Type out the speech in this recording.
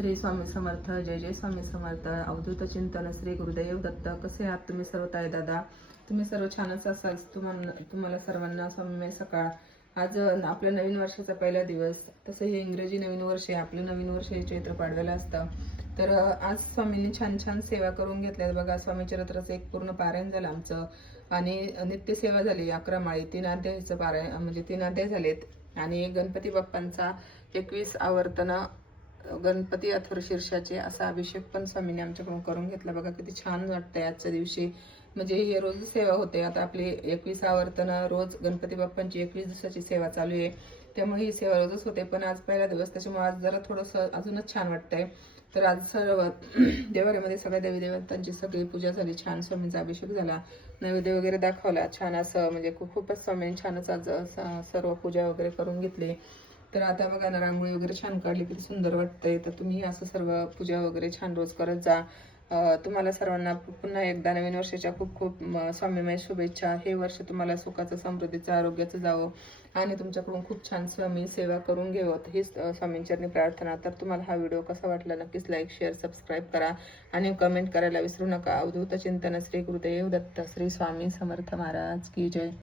श्री स्वामी समर्थ. जय जय स्वामी समर्थ. अवधूत चिंतन श्री गुरुदेव दत्त. कसे आहात तुम्ही सर्व ताई दादा? तुम्ही सर्व छानच असाल. तुम्हाला सर्वांना स्वामीमय सकाळ. आज आपल्या नवीन वर्षाचा पहिला दिवस. तसं हे इंग्रजी नवीन वर्ष आहे, आपलं नवीन वर्ष हे चैत्र पाडव्याला असतं. तर आज स्वामींनी छान छान सेवा करून घेतल्यात बघा. स्वामी चरित्राचं एक पूर्ण पारायण झालं आमचं आणि नित्य सेवा झाली. 11 माळी 3 अध्यायाचं पारायण, म्हणजे 3 अध्याय झालेत. आणि गणपती बाप्पांचा 21 आवर्तन गणपती अथर्व शीर्षाचे असा अभिषेक पण स्वामीने आमच्याकडून करून घेतला बघा. किती छान वाटतंय आजच्या दिवशी. म्हणजे हे रोज सेवा होते. आता आपली 21 आवर्तन रोज गणपती बाप्पांची 21 दिवसाची सेवा चालू आहे, त्यामुळे ही सेवा रोजच होते. पण आज पहिला दिवस, त्याच्यामुळे आज जरा थोडंसं अजूनच छान वाटतंय. तर आज सर्व देवाऱ्यामध्ये सगळ्या देवी देवतांची सगळी पूजा झाली. छान स्वामींचा अभिषेक झाला, नैवेद्य वगैरे दाखवला छान असं. म्हणजे खूपच स्वामींनी छानच आज सर्व पूजा वगैरे करून घेतली. तर आता बघा ना, रांगोळी वगैरे छान काढली, किती सुंदर वाटतंय. तर तुम्ही असं सर्व पूजा वगैरे छान रोज करत जा. तुम्हाला सर्वांना पुन्हा एकदा नवीन वर्षाच्या खूप खूप स्वामीमय शुभेच्छा. हे वर्ष तुम्हाला सुखाचं, समृद्धीचं, आरोग्याचं जावं आणि तुमच्याकडून खूप छान स्वामी सेवा करून घेवत हीच स्वामींचरणी प्रार्थना. तर तुम्हाला हा व्हिडिओ कसा वाटला नक्कीच लाईक, शेअर, सबस्क्राईब करा आणि कमेंट करायला विसरू नका. अवधूत चिंतन श्री गुरुदेव दत्त. श्री स्वामी समर्थ महाराज की जय.